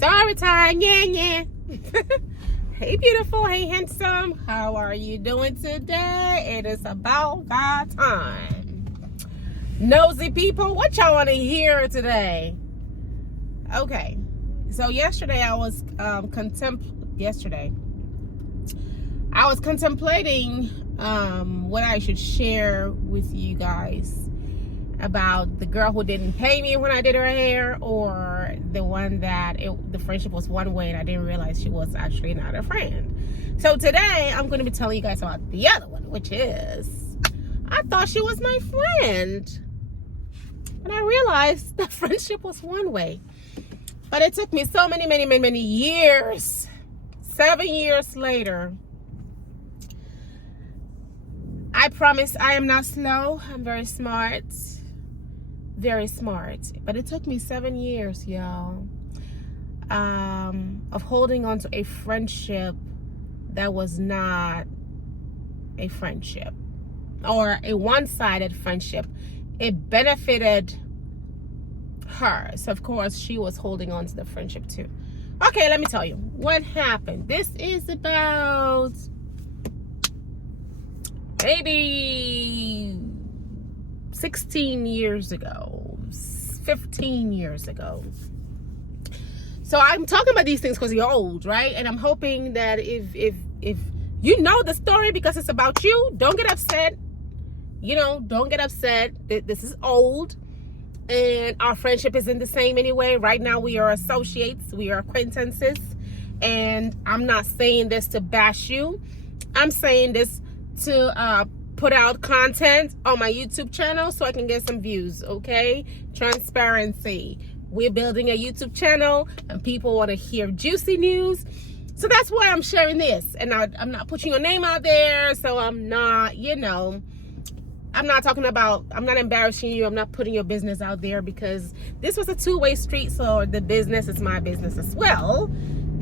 Story time, yeah. Hey, beautiful. Hey, handsome. How are you doing today? It is about that time. Nosy people, what y'all want to hear today? Okay, so yesterday I was contemplating what I should share with you guys about the girl who didn't pay me when I did her hair, or the one that the friendship was one way and I didn't realize she was actually not a friend. So today I'm going to be telling you guys about the other one, which is I thought she was my friend and I realized the friendship was one way. But it took me so many years, 7 years later. I promise I am not slow. I'm very smart. Very smart. But it took me 7 years, y'all, of holding on to a friendship that was not a friendship, or a one-sided friendship. It benefited her, so of course she was holding on to the friendship too. Okay, let me tell you what happened. This is about maybe 16 years ago, 15 years ago. So I'm talking about these things because you're old, right? And I'm hoping that if you know the story because it's about you, don't get upset. Don't get upset. This is old, and our friendship isn't the same anyway. Right now we are associates, we are acquaintances, and I'm not saying this to bash you. I'm saying this to put out content on my YouTube channel so I can get some views, okay? Transparency. We're building a YouTube channel and people want to hear juicy news. So that's why I'm sharing this. And I'm not putting your name out there, so I'm not, I'm not embarrassing you. I'm not putting your business out there, because this was a two-way street, so the business is my business as well.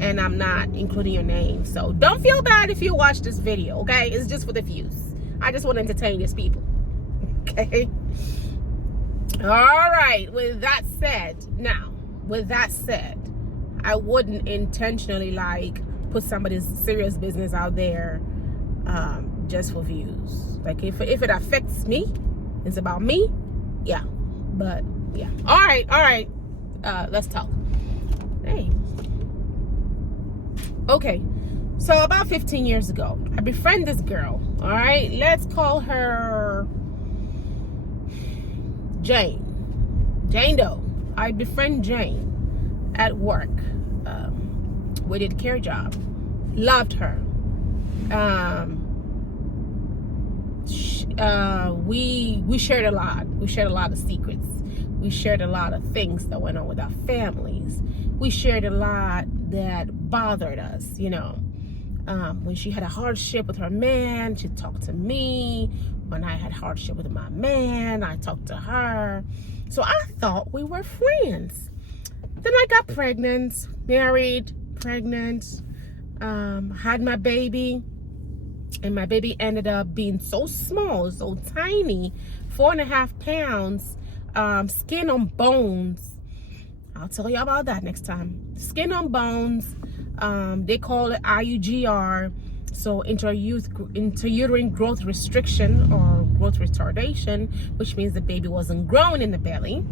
And I'm not including your name. So don't feel bad if you watch this video, okay? It's just for the views. I just want to entertain these people, okay? All right, with that said, I wouldn't intentionally put somebody's serious business out there just for views. Like if it affects me, it's about me, yeah. But yeah, all right, let's talk. Hey. Okay, so about 15 years ago, I befriend this girl, all right? Let's call her Jane Doe. I befriend Jane at work. We did a care job. Loved her. We shared a lot. We shared a lot of secrets. We shared a lot of things that went on with our families. We shared a lot that bothered us, when she had a hardship with her man, she talked to me. When I had hardship with my man, I talked to her. So I thought we were friends. Then I got pregnant, had my baby, and my baby ended up being so small, so tiny, 4.5 pounds, skin on bones. I'll tell you about that next time. Skin on bones. They call it IUGR, so intrauterine growth restriction or growth retardation, which means the baby wasn't growing in the belly.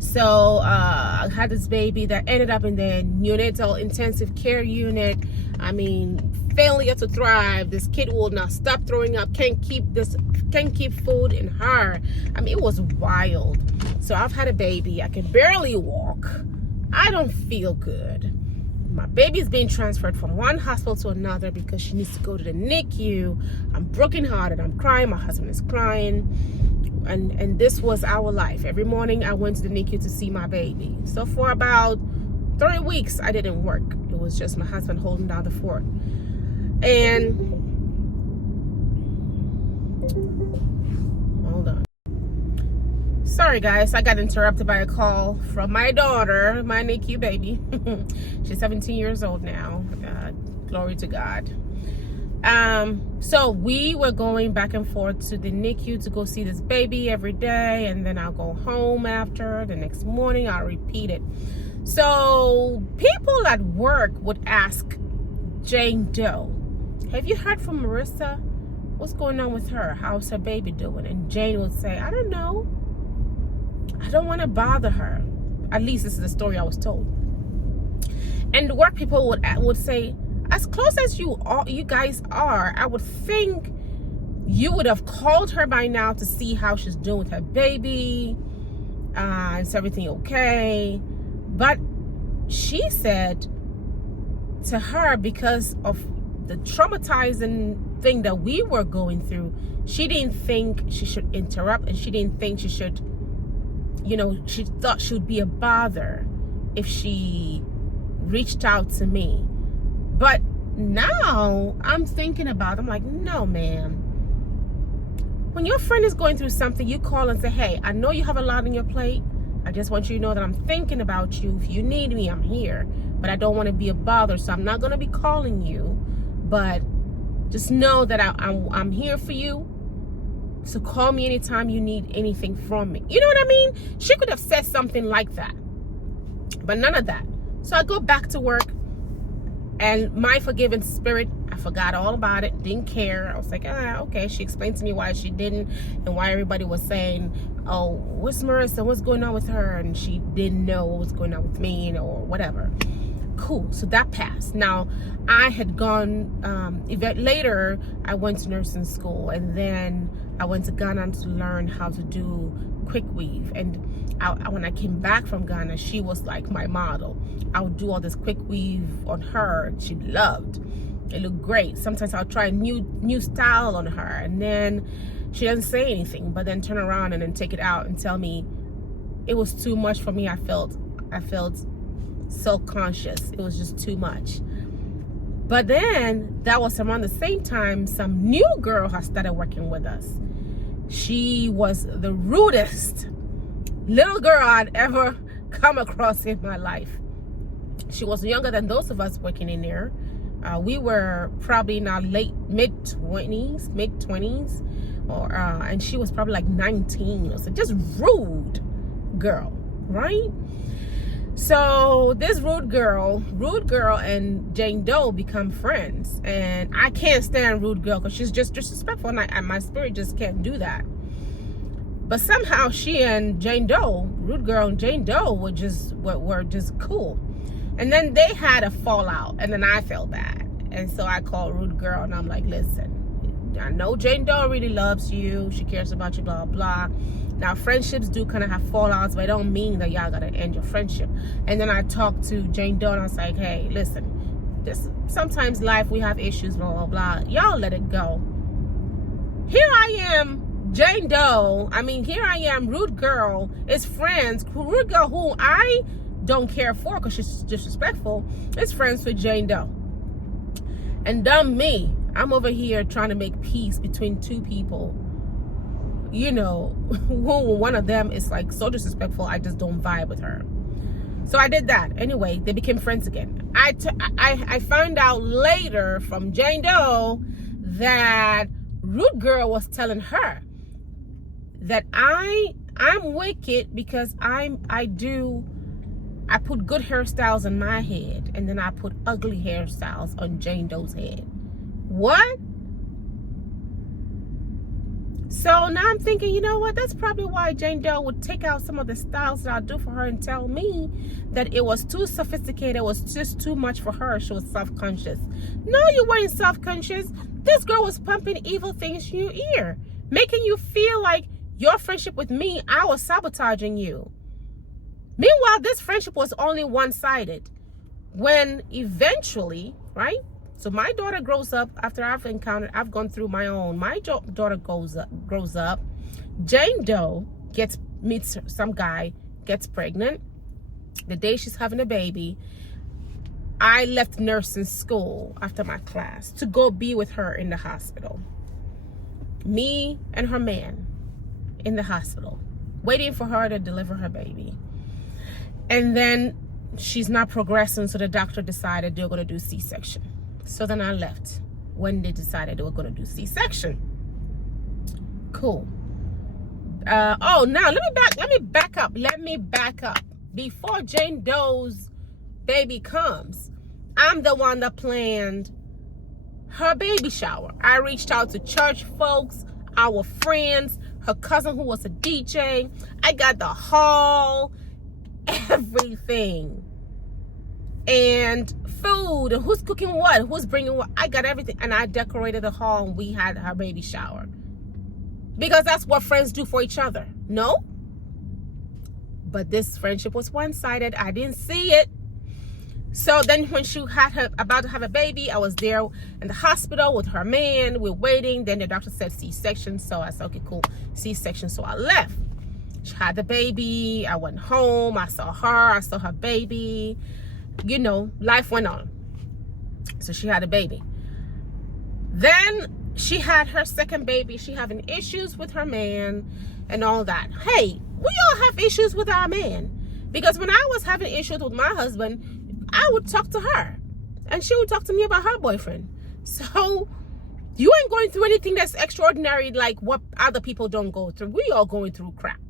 So I had this baby that ended up in the neonatal intensive care unit. I mean, failure to thrive. This kid will not stop throwing up, can't keep food in her. I mean, it was wild. So I've had a baby. I can barely walk. I don't feel good. My baby's being transferred from one hospital to another because she needs to go to the NICU. I'm brokenhearted. I'm crying. My husband is crying. And this was our life. Every morning I went to the NICU to see my baby. So for about 3 weeks, I didn't work. It was just my husband holding down the fort. And hold on. Sorry guys, I got interrupted by a call from my daughter, my NICU baby. She's 17 years old now. Glory to God. So we were going back and forth to the NICU to go see this baby every day, and then I'll go home after. The next morning I'll repeat it. So people at work would ask Jane Doe, have you heard from Marissa? What's going on with her? How's her baby doing? And Jane would say, I don't know. I don't want to bother her. At least this is the story I was told. And the work people would say, as close as you guys are, I would think you would have called her by now to see how she's doing with her baby. Is everything okay? But she said to her, because of the traumatizing thing that we were going through, she didn't think she should interrupt, and she didn't think she should, she thought she would be a bother if she reached out to me. But now I'm thinking about it. I'm like, no, ma'am. When your friend is going through something, you call and say, hey, I know you have a lot on your plate. I just want you to know that I'm thinking about you. If you need me, I'm here. But I don't want to be a bother, so I'm not going to be calling you. But just know that I'm here for you. So call me anytime you need anything from me. You know what I mean? She could have said something like that. But none of that. So I go back to work. And my forgiving spirit, I forgot all about it, didn't care. I was like, okay. She explained to me why she didn't, and why everybody was saying, oh, what's Marissa? What's going on with her? And she didn't know what was going on with me, or whatever. Cool. So that passed. Now, I had gone, later, I went to nursing school, and then I went to Ghana to learn how to do quick weave. And when I came back from Ghana, she was like my model. I would do all this quick weave on her. She loved. It looked great. Sometimes I'll try a new style on her, and then she doesn't say anything, but then turn around and then take it out and tell me it was too much for me. I felt self-conscious. It was just too much. But then that was around the same time some new girl has started working with us. She was the rudest little girl I'd ever come across in my life. She was younger than those of us working in there. We were probably in our mid-20s, and she was probably like 19. So just rude girl, right? So this rude girl and Jane Doe become friends, and I can't stand rude girl because she's just disrespectful, and my spirit just can't do that. But somehow she and Jane Doe, rude girl and Jane Doe, were just cool. And then they had a fallout, and then I felt bad, and so I called rude girl, and I'm like, listen, I know Jane Doe really loves you, she cares about you, blah blah. Now friendships do kind of have fallouts, but it don't mean that y'all gotta end your friendship. And then I talked to Jane Doe, and I was like, hey, listen, sometimes life, we have issues, blah blah blah, y'all let it go. Here I am, Jane Doe, here I am, rude girl is friends, rude girl who I don't care for because she's disrespectful, is friends with Jane Doe. And dumb me, I'm over here trying to make peace between two people, who one of them is like so disrespectful, I just don't vibe with her. So I did that. Anyway, they became friends again. I found out later from Jane Doe that rude girl was telling her that I'm wicked because I put good hairstyles on my head, and then I put ugly hairstyles on Jane Doe's head. What? So now I'm thinking, you know what? That's probably why Jane Doe would take out some of the styles that I do for her and tell me that it was too sophisticated. It was just too much for her. She was self-conscious. No, you weren't self-conscious. This girl was pumping evil things in your ear, making you feel like your friendship with me, I was sabotaging you. Meanwhile, this friendship was only one-sided. When eventually, right? So my daughter grows up after I've gone through my own. My daughter grows up. Jane Doe meets some guy, gets pregnant. The day she's having a baby, I left nursing school after my class to go be with her in the hospital. Me and her man in the hospital, waiting for her to deliver her baby. And then she's not progressing, so the doctor decided they were going to do C-section. So then I left when they decided they were going to do C-section. Cool. Now let me back up. before Jane Doe's baby comes, I'm the one that planned her baby shower. I reached out to church folks, our friends, her cousin who was a DJ. I got the hall, everything. And food, and who's cooking what, who's bringing what. I got everything, and I decorated the hall, and we had her baby shower. Because that's what friends do for each other. No? But this friendship was one-sided. I didn't see it. So then when she had her about to have a baby, I was there in the hospital with her man. We're waiting. Then the doctor said C-section. So I said, okay, cool, C-section. So I left. She had the baby. I went home. I saw her. I saw her baby. You know, life went on. So she had a baby. Then she had her second baby. She having issues with her man and all that. Hey, we all have issues with our man. Because when I was having issues with my husband, I would talk to her, and she would talk to me about her boyfriend. So you ain't going through anything that's extraordinary like what other people don't go through. We all going through crap,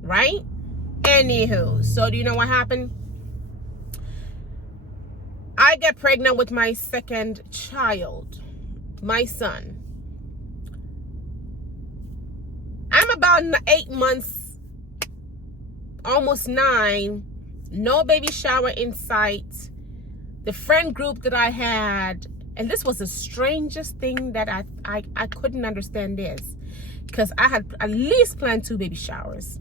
right? Anywho, so do you know what happened? I get pregnant with my second child, my son. I'm about 8 months, almost 9. No baby shower in sight. The friend group that I had, and this was the strangest thing that I couldn't understand this, because I had at least planned 2 baby showers,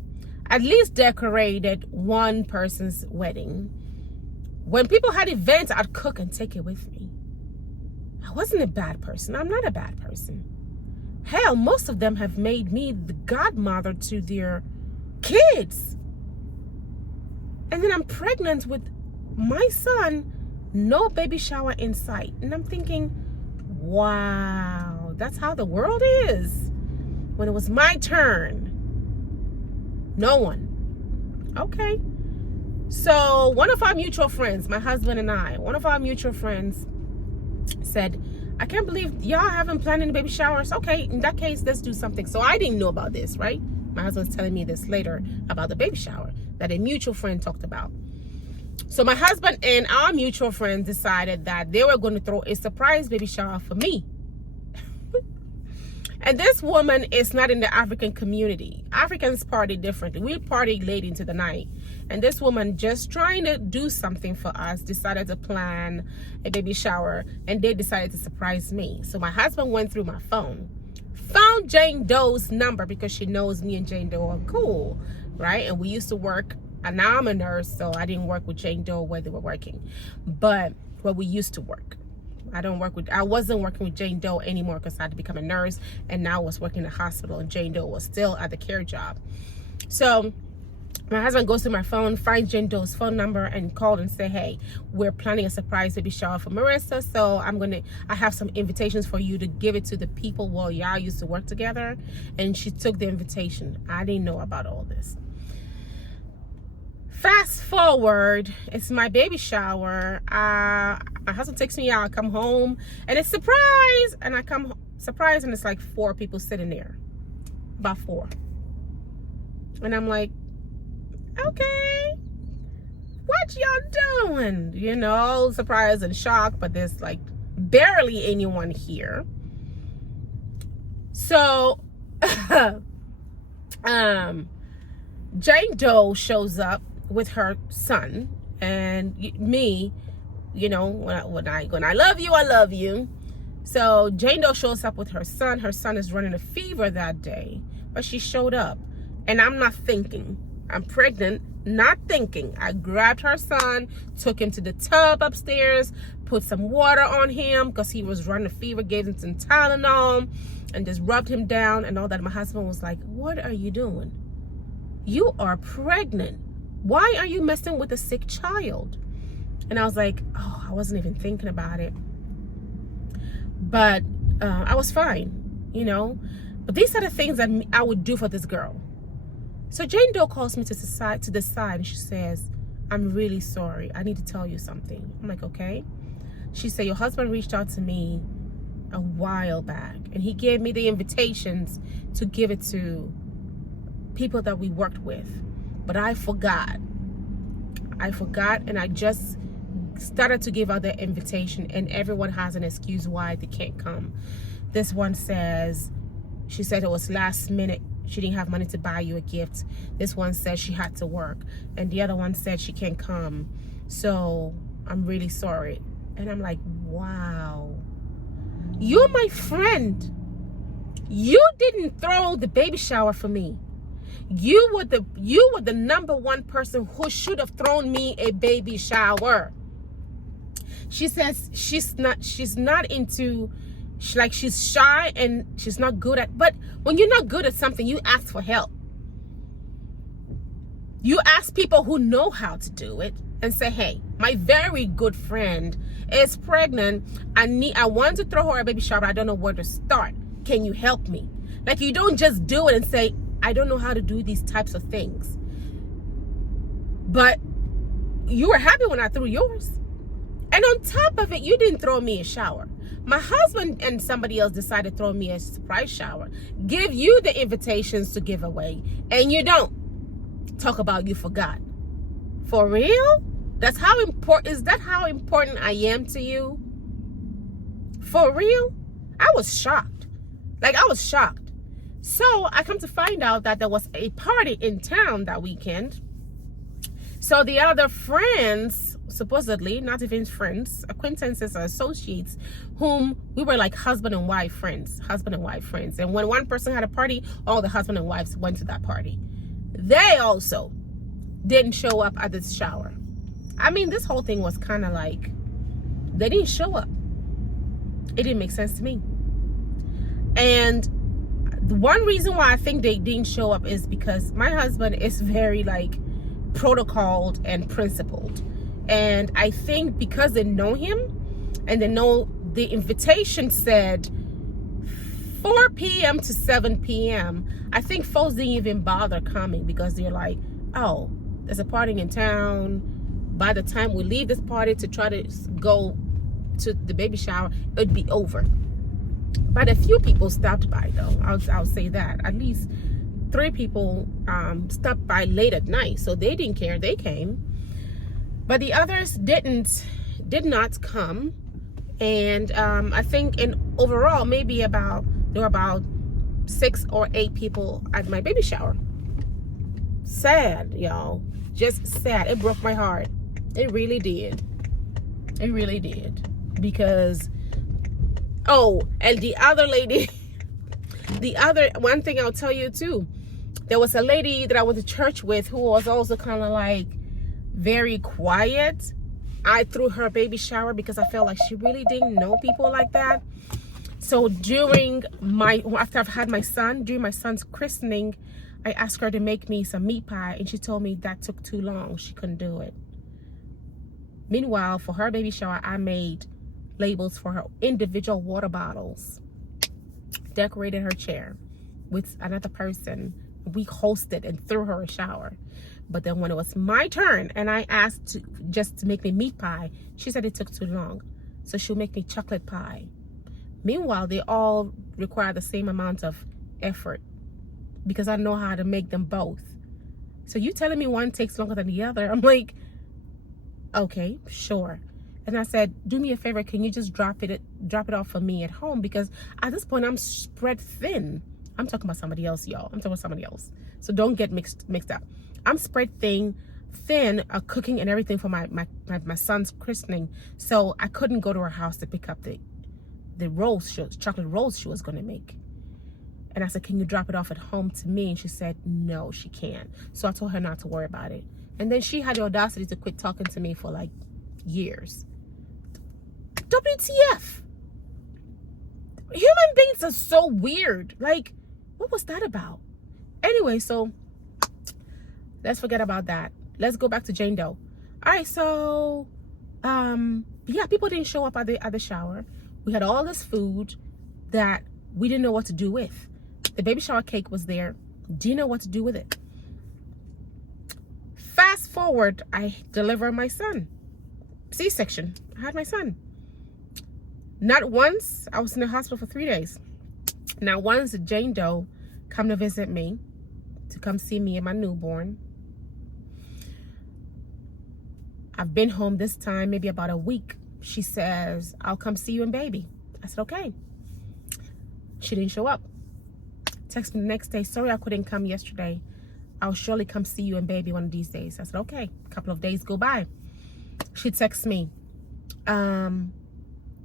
at least decorated one person's wedding. When people had events, I'd cook and take it with me. I wasn't a bad person. I'm not a bad person. Hell, most of them have made me the godmother to their kids. And then I'm pregnant with my son, no baby shower in sight. And I'm thinking, wow, that's how the world is. When it was my turn, no one. Okay. So one of our mutual friends, my husband and I, one of our mutual friends said, I can't believe y'all haven't planned any baby showers. Okay, in that case, let's do something. So I didn't know about this, right? My husband's telling me this later about the baby shower that a mutual friend talked about. So my husband and our mutual friend decided that they were going to throw a surprise baby shower for me. And this woman is not in the African community. Africans party differently. We party late into the night. And this woman, just trying to do something for us, decided to plan a baby shower, and they decided to surprise me. So my husband went through my phone, found Jane Doe's number, because she knows me and Jane Doe are cool, right? And we used to work, and now I'm a nurse, so I didn't work with Jane Doe where they were working, but where we used to work. I wasn't working with Jane Doe anymore because I had to become a nurse, and now I was working in a hospital, and Jane Doe was still at the care job. So my husband goes to my phone, finds Jane Doe's phone number, and called and said, hey, we're planning a surprise baby shower for Marissa, so I have some invitations for you to give it to the people while y'all used to work together. And she took the invitation. I didn't know about all this. Fast forward, it's my baby shower. My husband takes me out, I come home, and it's surprise. And I come surprise, and it's like 4 people sitting there, about 4. And I'm like, okay, what y'all doing? You know, surprised and shocked, but there's like barely anyone here. So, Jane Doe shows up with her son, and me, you know, when I love you, I love you. So Jane Doe shows up with her son. Her son is running a fever that day, but she showed up, and I'm not thinking. I'm pregnant, not thinking. I grabbed her son, took him to the tub upstairs, put some water on him because he was running a fever, gave him some Tylenol, and just rubbed him down and all that. My husband was like, what are you doing? You are pregnant. Why are you messing with a sick child? And I was like, oh, I wasn't even thinking about it. But I was fine, you know. But these are the things that I would do for this girl. So Jane Doe calls me to the side, and she says, I'm really sorry. I need to tell you something. I'm like, okay. She said, your husband reached out to me a while back, and he gave me the invitations to give it to people that we worked with. But I forgot. I forgot, and I just started to give out the invitation, and everyone has an excuse why they can't come. This one says, she said it was last minute. She didn't have money to buy you a gift. This one said she had to work. And the other one said she can't come. So I'm really sorry. And I'm like, wow. You're my friend. You didn't throw the baby shower for me. You were the number one person who should have thrown me a baby shower. She says she's not into, she's shy and she's not good at, but when you're not good at something, you ask for help. You ask people who know how to do it and say, hey, my very good friend is pregnant. I want to throw her a baby shower, but I don't know where to start. Can you help me? Like, you don't just do it and say, I don't know how to do these types of things. But you were happy when I threw yours. And on top of it, you didn't throw me a shower. My husband and somebody else decided to throw me a surprise shower. Give you the invitations to give away. And you don't. Talk about you forgot. For real? Is that how important I am to you? For real? I was shocked. Like, I was shocked. So I come to find out that there was a party in town that weekend. So the other friends, supposedly, not even friends, acquaintances or associates, whom we were like husband and wife friends. And when one person had a party, all the husband and wives went to that party. They also didn't show up at this shower. I mean, this whole thing was kind of like, they didn't show up. It didn't make sense to me. And the one reason why I think they didn't show up is because my husband is very like protocoled and principled. And I think because they know him and they know the invitation said 4 p.m. to 7 p.m., I think folks didn't even bother coming because they're like, oh, there's a party in town. By the time we leave this party to try to go to the baby shower, it'd be over. But a few people stopped by, though. I'll say that. At least 3 people stopped by late at night, so they didn't care. They came. But the others did not come. And I think overall, maybe there were about 6 or 8 people at my baby shower. Sad, y'all. Just sad. It broke my heart. It really did. It really did. Because, oh, and the other lady, one thing I'll tell you too, there was a lady that I went to church with who was also kind of like very quiet. I threw her a baby shower because I felt like she really didn't know people like that. So after I've had my son, during my son's christening, I asked her to make me some meat pie, and she told me that took too long. She couldn't do it. Meanwhile, for her baby shower, I made labels for her individual water bottles, decorated her chair with another person. We hosted and threw her a shower. But then when it was my turn and I asked just to make me meat pie, she said it took too long. So she'll make me chocolate pie. Meanwhile, they all require the same amount of effort because I know how to make them both. So you telling me one takes longer than the other? I'm like, okay, sure. And I said, do me a favor, can you just drop it off for me at home? Because at this point I'm spread thin. I'm talking about somebody else, y'all. I'm talking about somebody else. So don't get mixed up. I'm spread thin, cooking and everything for my son's christening. So I couldn't go to her house to pick up the chocolate rolls she was gonna make. And I said, can you drop it off at home to me? And she said, no, she can't. So I told her not to worry about it. And then she had the audacity to quit talking to me for like years. WTF? Human beings are so weird. Like, what was that about? Anyway, so let's forget about that. Let's go back to Jane Doe. All right, so yeah, people didn't show up at the shower. We had all this food that we didn't know what to do with. The baby shower cake was there. Didn't know what to do with it. Fast forward, I delivered my son. C-section. I had my son. Not once. I was in the hospital for 3 days. Not once did Jane Doe come to visit me, to come see me and my newborn. I've been home this time, maybe about a week. She says, I'll come see you and baby. I said, okay. She didn't show up. Text me the next day, sorry I couldn't come yesterday. I'll surely come see you and baby one of these days. I said, okay. A couple of days go by. She texts me, I'm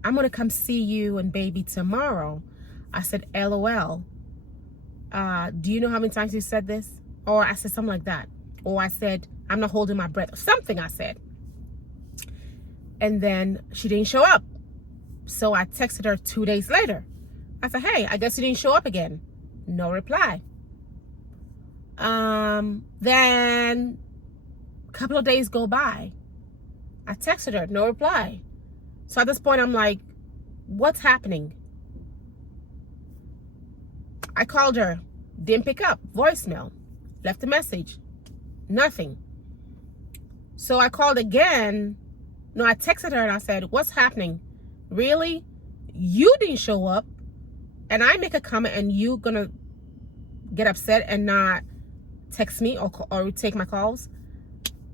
going to come see you and baby tomorrow. I said, LOL. Do you know how many times you said this? Or I said something like that. Or I said, I'm not holding my breath. Something I said. And then she didn't show up. So I texted her 2 days later. I said, hey, I guess you didn't show up again. No reply. Then a couple of days go by. I texted her, no reply. So at this point, I'm like, what's happening? I called her, didn't pick up, voicemail, left a message, nothing. So I called again. No, I texted her and I said, what's happening? Really? You didn't show up and I make a comment and you gonna get upset and not text me or take my calls?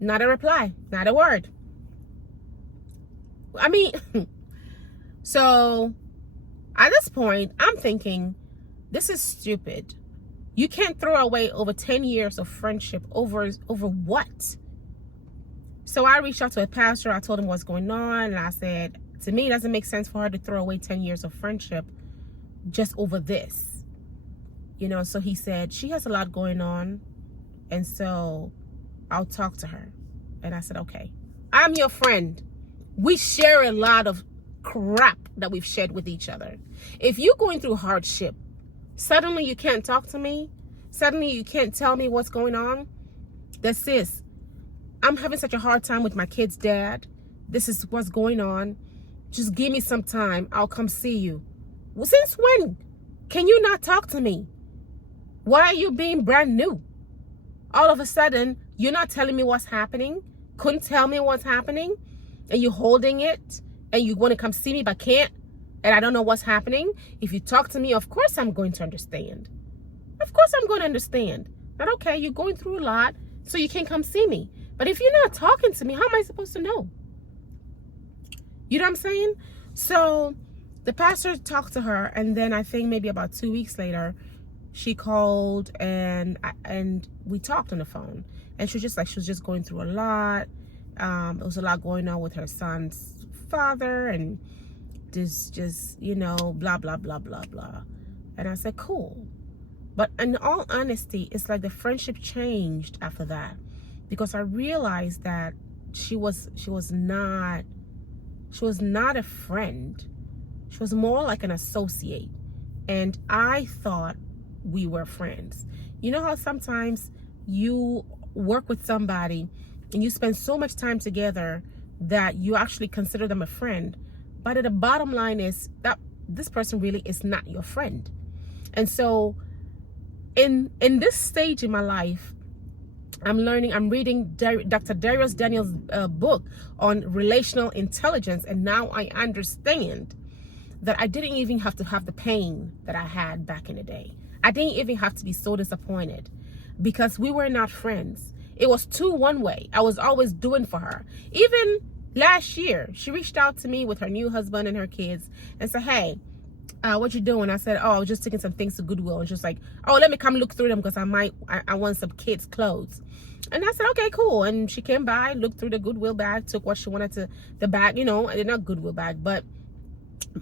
Not a reply, not a word. I mean, so at this point, I'm thinking, this is stupid. You can't throw away over 10 years of friendship over what? So I reached out to a pastor. I told him what's going on. And I said, to me, it doesn't make sense for her to throw away 10 years of friendship just over this. You know, so he said, she has a lot going on. And so I'll talk to her. And I said, okay, I'm your friend. We share a lot of crap that we've shared with each other. If you're going through hardship, suddenly you can't talk to me. Suddenly you can't tell me what's going on. That's this. I'm having such a hard time with my kid's dad. This is what's going on. Just give me some time. I'll come see you. Well, since when can you not talk to me? Why are you being brand new? All of a sudden, you're not telling me what's happening. Couldn't tell me what's happening. And you're holding it. And you want to come see me but can't. And I don't know what's happening. If you talk to me, of course I'm going to understand. Of course I'm going to understand. But okay, you're going through a lot, so you can't come see me. But if you're not talking to me, how am I supposed to know? You know what I'm saying? So the pastor talked to her, and then I think maybe about 2 weeks later, she called and we talked on the phone. And she was just going through a lot. There was a lot going on with her son's father, and just you know, blah blah blah blah blah. And I said, cool. But in all honesty, it's like the friendship changed after that, because I realized that she was not a friend. She was more like an associate, and I thought we were friends. You know how sometimes you work with somebody and you spend so much time together that you actually consider them a friend, but the bottom line is that this person really is not your friend. And so in this stage in my life, I'm reading Dr. Darius Daniels' book on relational intelligence, and now I understand that I didn't even have to have the pain that I had back in the day. I didn't even have to be so disappointed, because we were not friends. It was one way. I was always doing for her. Even last year, she reached out to me with her new husband and her kids and said, hey, what you doing? I said, oh, I was just taking some things to Goodwill. And she was like, oh, let me come look through them because I want some kids' clothes. And I said, okay, cool. And she came by, looked through the Goodwill bag, took what she wanted to the bag, you know, not Goodwill bag, but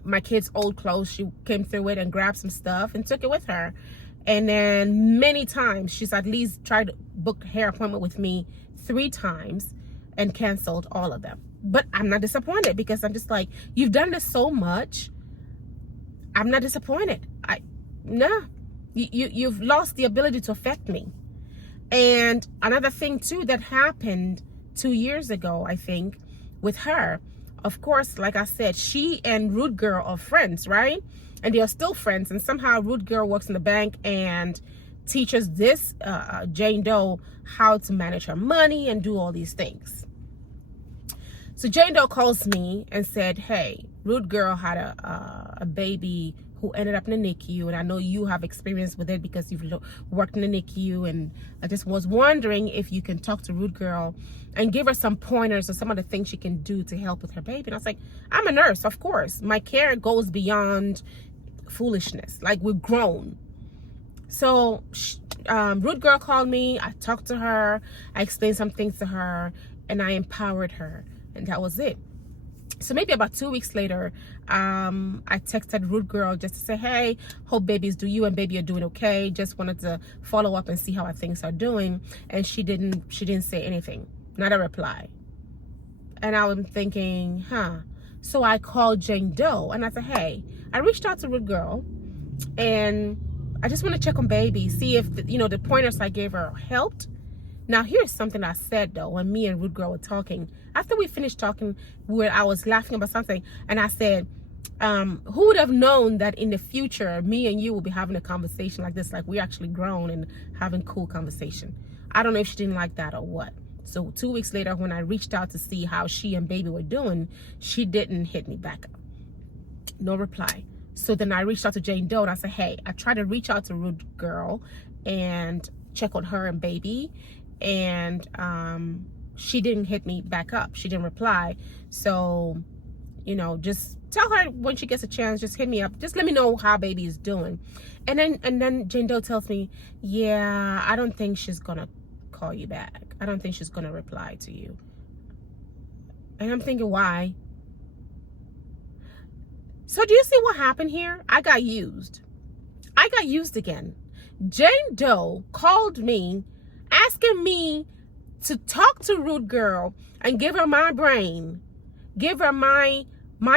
my kids' old clothes. She came through it and grabbed some stuff and took it with her. And then many times she's at least tried to book a hair appointment with me 3 times and canceled all of them. But I'm not disappointed, because I'm just like, you've done this so much. I'm not disappointed. You've lost the ability to affect me. And another thing too that happened 2 years ago, I think, with her, of course, like I said, she and Rude Girl are friends, right? And they are still friends. And somehow Rude Girl works in the bank and teaches this Jane Doe how to manage her money and do all these things. So Jane Doe calls me and said, hey, Rude Girl had a baby who ended up in the NICU, and I know you have experience with it because you've worked in the NICU, and I just was wondering if you can talk to Rude Girl and give her some pointers or some of the things she can do to help with her baby. And I was like, I'm a nurse, of course. My care goes beyond foolishness. Like, we're grown. So Rude Girl called me. I talked to her. I explained some things to her, and I empowered her, and that was it. So maybe about 2 weeks later, I texted Rude Girl just to say, hey, hope babies do you and baby are doing okay. Just wanted to follow up and see how things are doing. And she didn't say anything, not a reply. And I was thinking, So I called Jane Doe and I said, hey, I reached out to Rude Girl and I just want to check on baby, see if the pointers I gave her helped. Now, here's something I said, though, when me and Rude Girl were talking. After we finished talking, I was laughing about something, and I said, who would have known that in the future, me and you will be having a conversation like this, like we're actually grown and having cool conversation. I don't know if she didn't like that or what. So 2 weeks later, when I reached out to see how she and baby were doing, she didn't hit me back up. No reply. So then I reached out to Jane Doe, and I said, hey, I tried to reach out to Rude Girl and check on her and baby, and she didn't hit me back up. She didn't reply. So, just tell her when she gets a chance, just hit me up. Just let me know how baby is doing. And then Jane Doe tells me, yeah, I don't think she's gonna call you back. I don't think she's gonna reply to you. And I'm thinking, why? So do you see what happened here? I got used. I got used again. Jane Doe called me asking me to talk to Rude Girl and give her my brain, give her my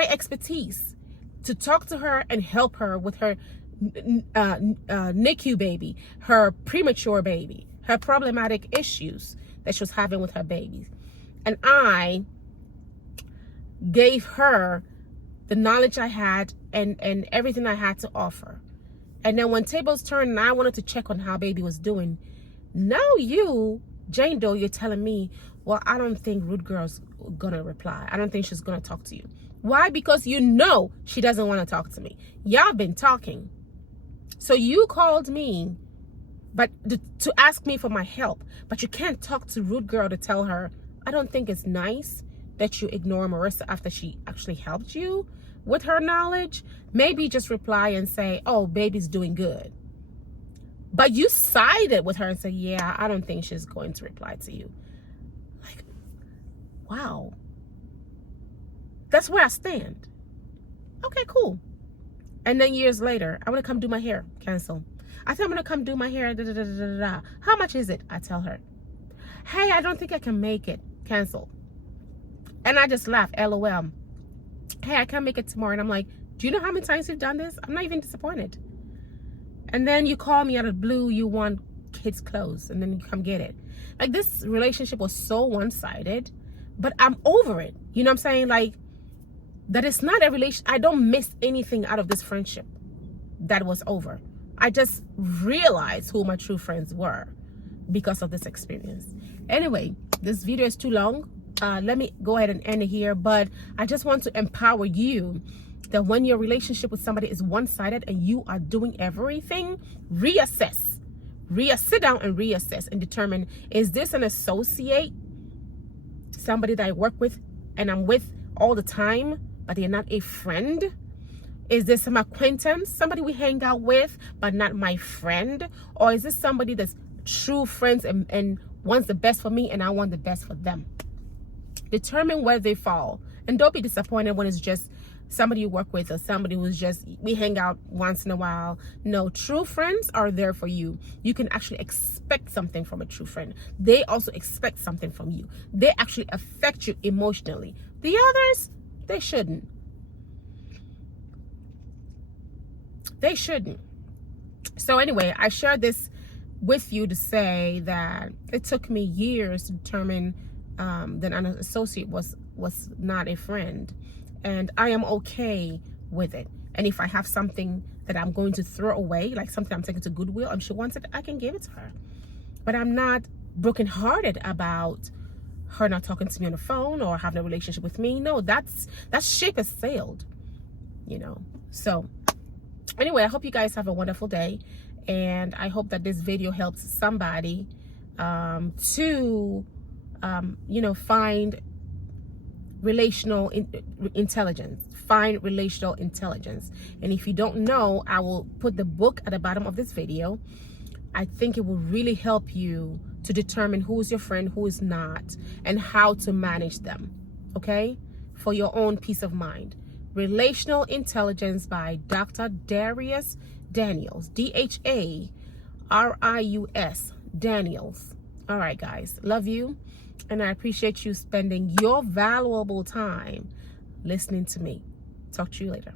expertise, to talk to her and help her with her NICU baby, her premature baby, her problematic issues that she was having with her babies. And I gave her the knowledge I had and everything I had to offer. And then when tables turned and I wanted to check on how baby was doing, now you, Jane Doe, you're telling me, well, I don't think Rude Girl's gonna reply. I don't think she's gonna talk to you. Why? Because she doesn't want to talk to me. Y'all been talking. So you called me but to ask me for my help, but you can't talk to Rude Girl to tell her, I don't think it's nice that you ignore Marissa after she actually helped you with her knowledge. Maybe just reply and say, oh, baby's doing good. But you sided with her and said, yeah, I don't think she's going to reply to you. Like, wow. That's where I stand. Okay, cool. And then years later, I want to come do my hair. Cancel. I think I'm going to come do my hair. Da, da, da, da, da. How much is it? I tell her. Hey, I don't think I can make it. Cancel. And I just laugh. LOL. Hey, I can't make it tomorrow. And I'm like, do you know how many times you've done this? I'm not even disappointed. And then you call me out of the blue, you want kids' clothes, and then you come get it. Like, this relationship was so one-sided, but I'm over it. You know what I'm saying? Like, that it's not a relation. I don't miss anything out of this friendship that was over. I just realized who my true friends were because of this experience. Anyway, this video is too long. Let me go ahead and end it here, but I just want to empower you that when your relationship with somebody is one-sided and you are doing everything, reassess. Sit down and reassess and determine, is this an associate, somebody that I work with and I'm with all the time, but they're not a friend? Is this some acquaintance, somebody we hang out with, but not my friend? Or is this somebody that's true friends and wants the best for me and I want the best for them? Determine where they fall. And don't be disappointed when it's just somebody you work with or somebody who's just, we hang out once in a while. No, true friends are there for you. You can actually expect something from a true friend. They also expect something from you. They actually affect you emotionally. The others, they shouldn't. They shouldn't. So anyway, I shared this with you to say that it took me years to determine that an associate was not a friend. And I am okay with it. And if I have something that I'm going to throw away, like something I'm taking to Goodwill, and she wants it, I can give it to her. But I'm not brokenhearted about her not talking to me on the phone or having a relationship with me. No, that ship has sailed, you know. So Anyway, I hope you guys have a wonderful day, and I hope that this video helps somebody to find relational intelligence. Find relational intelligence. And if you don't know, I will put the book at the bottom of this video. I think it will really help you to determine who is your friend, who is not, and how to manage them, okay, for your own peace of mind. Relational Intelligence by Dr. Dharius Daniels, Dharius Daniels. All right, guys, love you, and I appreciate you spending your valuable time listening to me. Talk to you later.